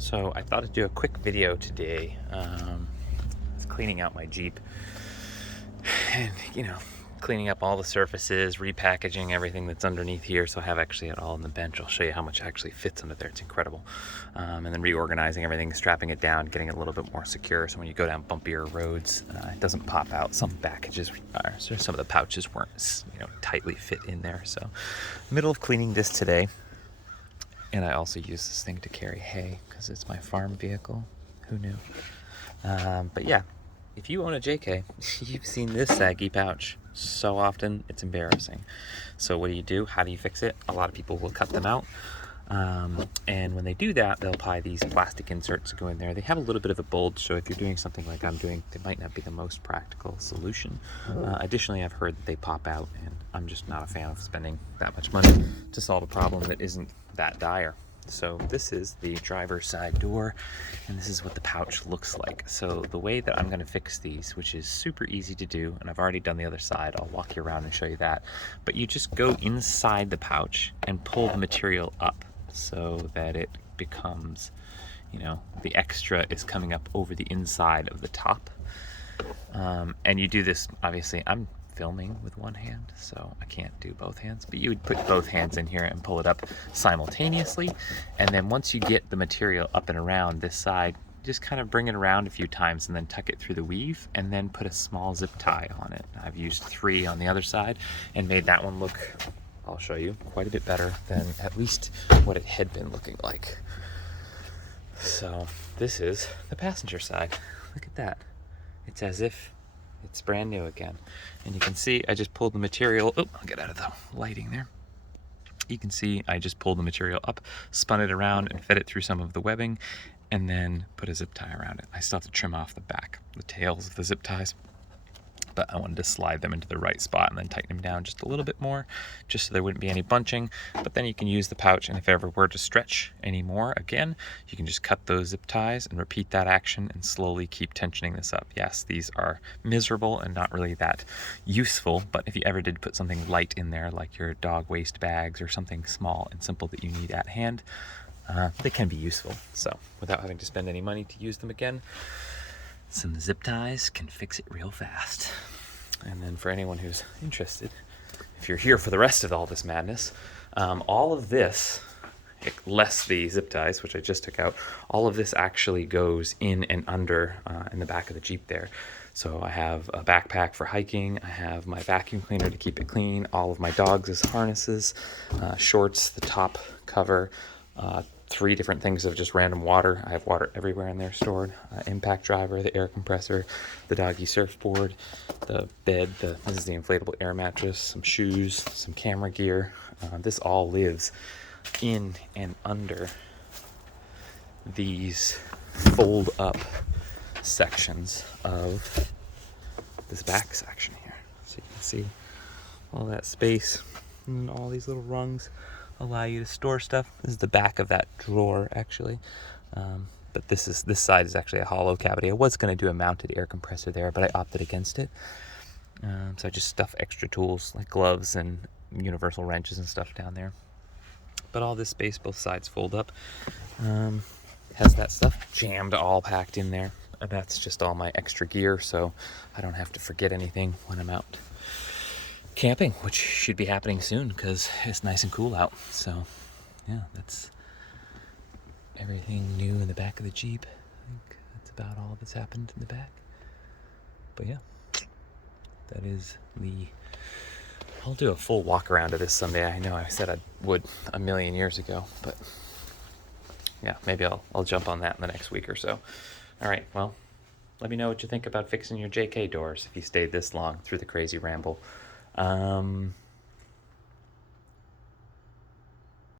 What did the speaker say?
So I thought I'd do a quick video today, cleaning out my Jeep and, cleaning up all the surfaces, repackaging everything that's underneath here. So I have actually it all on the bench. I'll show you how much actually fits under there. It's incredible. And then reorganizing everything, strapping it down, getting it a little bit more secure. So when you go down bumpier roads, it doesn't pop out. Some packages are, so some of the pouches weren't, tightly fit in there. So middle of cleaning this today. And I also use this thing to carry hay because it's my farm vehicle. Who knew? But yeah, if you own a JK, you've seen this saggy pouch so often, it's embarrassing. So what do? How do you fix it? A lot of people will cut them out. And when they do that, they'll apply these plastic inserts to go in there. They have a little bit of a bulge, so if you're doing something like I'm doing, they might not be the most practical solution. Additionally, I've heard that they pop out, and I'm just not a fan of spending that much money to solve a problem that isn't that dire. So this is the driver's side door, and this is what the pouch looks like. So the way that I'm going to fix these, which is super easy to do, and I've already done the other side, I'll walk you around and show you that, but you just go inside the pouch and pull the material up so that it becomes, the extra is coming up over the inside of the top. And you do this, obviously, I'm filming with one hand, so I can't do both hands, but you would put both hands in here and pull it up simultaneously. And then once you get the material up and around this side, just kind of bring it around a few times and then tuck it through the weave and then put a small zip tie on it. I've used 3 on the other side and made that one look, I'll show you, quite a bit better than at least what it had been looking like. So this is the passenger side. Look at that. It's as if it's brand new again. And you can see I just pulled the material, I'll get out of the lighting there. You can see I just pulled the material up, spun it around and fed it through some of the webbing, and then put a zip tie around it. I still have to trim off the back, the tails of the zip ties, but I wanted to slide them into the right spot and then tighten them down just a little bit more, just so there wouldn't be any bunching. But then you can use the pouch, and if ever were to stretch anymore again, you can just cut those zip ties and repeat that action and slowly keep tensioning this up. Yes, these are miserable and not really that useful, but if you ever did put something light in there, like your dog waste bags or something small and simple that you need at hand, they can be useful. So without having to spend any money to use them again, some zip ties can fix it real fast. And then for anyone who's interested, if you're here for the rest of all this madness, all of this, less the zip ties, which I just took out, all of this actually goes in and under in the back of the Jeep there. So I have a backpack for hiking, I have my vacuum cleaner to keep it clean, all of my dogs' harnesses, shorts, the top cover, 3 different things of just random water. I have water everywhere in there stored. Impact driver, the air compressor, the doggy surfboard, the bed, this is the inflatable air mattress, some shoes, some camera gear. This all lives in and under these fold up sections of this back section here. So you can see all that space and all these little rungs allow you to store stuff. This is the back of that drawer, actually. But this side is actually a hollow cavity. I was going to do a mounted air compressor there, but I opted against it. So I just stuff extra tools like gloves and universal wrenches and stuff down there. But all this space, both sides fold up, has that stuff jammed all packed in there. And that's just all my extra gear, so I don't have to forget anything when I'm out camping, which should be happening soon because it's nice and cool out. So yeah, that's everything new in the back of the Jeep. I think that's about all that's happened in the back. But yeah, that is I'll do a full walk around of this someday. I know I said I would a million years ago, but yeah, maybe I'll jump on that in the next week or so. All right, well, let me know what you think about fixing your JK doors if you stayed this long through the crazy ramble.